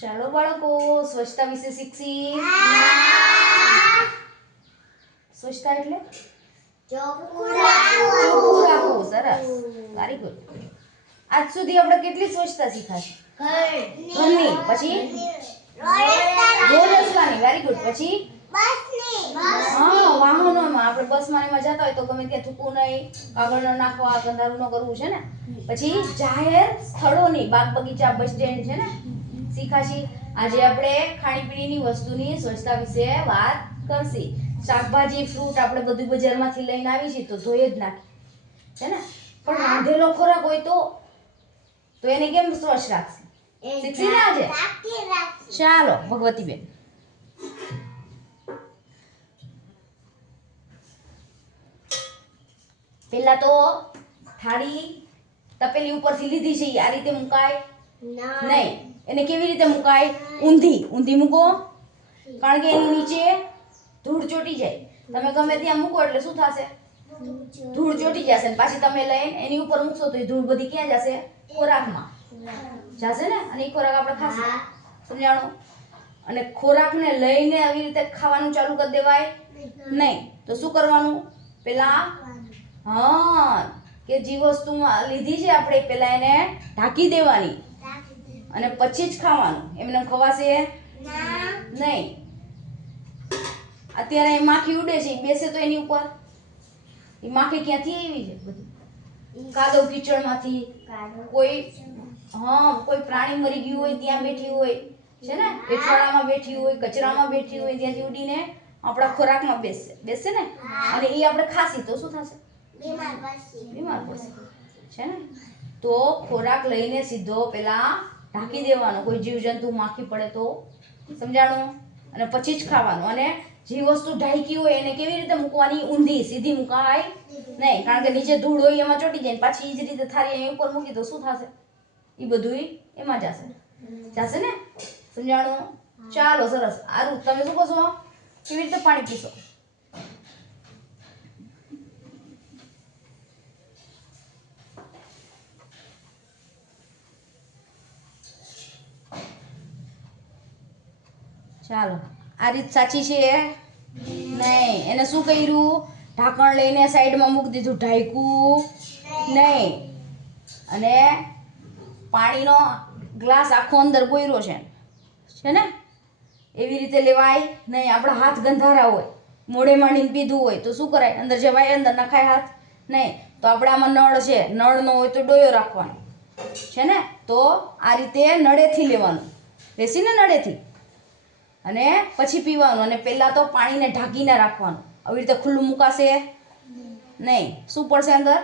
ચાલો બાળકો સ્વચ્છતા વિશે શીખી. સ્વચ્છતા એટલે ચોખ્ખું રાખવું. સરસ, વેરી ગુડ. આજ સુધી આપણે કેટલી સ્વચ્છતા શીખાશે? ઘરની, પછી રોડ રસ્તાની, વેરી ગુડ. પછી વાહનોમાં આપણે બસમાં એમાં જતા હોય તો ગમે ત્યાં થૂકવું નહીં, કાગળ ન નાખવા, ગંધારું ન કરવું છે ને. પછી જાહેર સ્થળોની, બાગ બગીચા, બસ સ્ટેન્ડ છે ને, શીખાશી. આજે આપણે ખાણીપીણીની વસ્તુની સ્વચ્છતા વિશે વાત કરશી. શાકભાજી, ફ્રૂટ આપણે બધું બજારમાંથી લઈને આવી છીએ તો ધોઈ જ નાખી છે ને, પણ રાંધેલો ખોરાક હોય તો એને કેમ સ્વચ્છ રાખશે? શીખશી ને આજે? ચાલો ભગવતીબેન. પહેલા તો થાળી તપેલી ઉપરથી લીધી છે, આ રીતે મુકાય નહીં. એને કેવી રીતે મુકાય? ઊંધી મૂકો, કારણ કે એની નીચે ધૂળ ચોટી જાય. તમે ગમે ત્યાં મૂકો એટલે શું થશે? ધૂળ ચોટી જશે. પાછી તમે લઈને એની ઉપર મૂકશો તો એ ધૂળ બધી ક્યાં જશે? ખોરાકમાં જશે ને, અને એ ખોરાક આપણે ખાશું. સમજાણું? અને ખોરાકને લઈને આવી રીતે ખાવાનું ચાલુ કરી દેવાય નહીં. તો શું કરવાનું? પેલા કે જે વસ્તુ લીધી છે આપણે પેલા એને ઢાંકી દેવાની અને પછી જ ખાવાનું. એમને ખવાશે નહીં. અત્યારે માખી ઉડે છે, બેસે તો એની ઉપર એ માખી ક્યાંથી આવી છે? બધી કાદવ કીચડમાંથી, કોઈ પ્રાણી મરી ગયું હોય ત્યાં બેઠી હોય છે ને, એઠવાડામાં બેઠી હોય, કચરામાં બેઠી હોય, ત્યાંથી ઉડીને આપણા ખોરાકમાં બેસે ને, અને એ આપણે ખાસી તો શું થશે? બીમાર પડશે છે ને. તો ખોરાક લઈને સીધો પેલા ઢાંકી દેવાનો, કોઈ જીવજંતુ માખી પડે તો. સમજાણું? અને પછી જ ખાવાનું. અને જે વસ્તુ ઢાંકી હોય એને કેવી રીતે મૂકવાની? ઊંધી, સીધી મુકાય નહીં, કારણ કે નીચે ધૂળ હોય એમાં ચોટી જાય. પાછી એ જ રીતે થાળી અહીં ઉપર મૂકી તો શું થશે? એ બધું એમાં જશે ને. સમજાણું? ચાલો સરસ. આરું તમે શું કહો છો? કેવી રીતે પાણી પીશો? ચાલો, આ રીત સાચી છે? નહીં. એને શું કર્યું? ઢાંકણ લઈને સાઈડમાં મૂકી દીધું, ઢાંક્યું નહીં. અને પાણીનો ગ્લાસ આખો અંદર બોયરો છે ને, એવી રીતે લેવાય નહીં. આપણા હાથ ગંધારા હોય, મોઢે માંડીને પીધું હોય તો શું કરાય? અંદર જવાય? અંદર નખાય હાથ નહીં. તો આપણે આમાં નળ છે, નળ ન હોય તો ડોયો રાખવાનો છે ને. તો આ રીતે નળેથી લેવાનું, બેસીને નળેથી, અને પછી પીવાનું. અને પહેલાં તો પાણીને ઢાંકીને રાખવાનું. આવી રીતે ખુલ્લું મુકાશે નહીં. શું પડશે અંદર?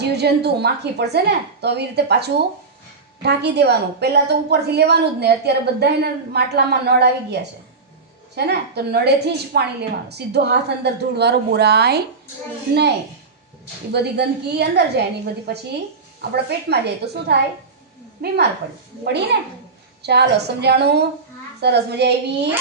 જીવજંતુ, માખી પડશે ને. તો આવી રીતે પાછું ઢાંકી દેવાનું. પહેલાં તો ઉપરથી લેવાનું જ નહીં. અત્યારે બધાને માટલામાં નળ આવી ગયા છે ને, તો નળેથી જ પાણી લેવાનું. સીધો હાથ અંદર ધૂળવાળો બોરાય નહીં. એ બધી ગંદકી અંદર જાય ને એ બધી પછી આપણા પેટમાં જાય તો શું થાય? બીમાર પડી ને. ચાલો, સમજાણું? સરસ, મજા આવી?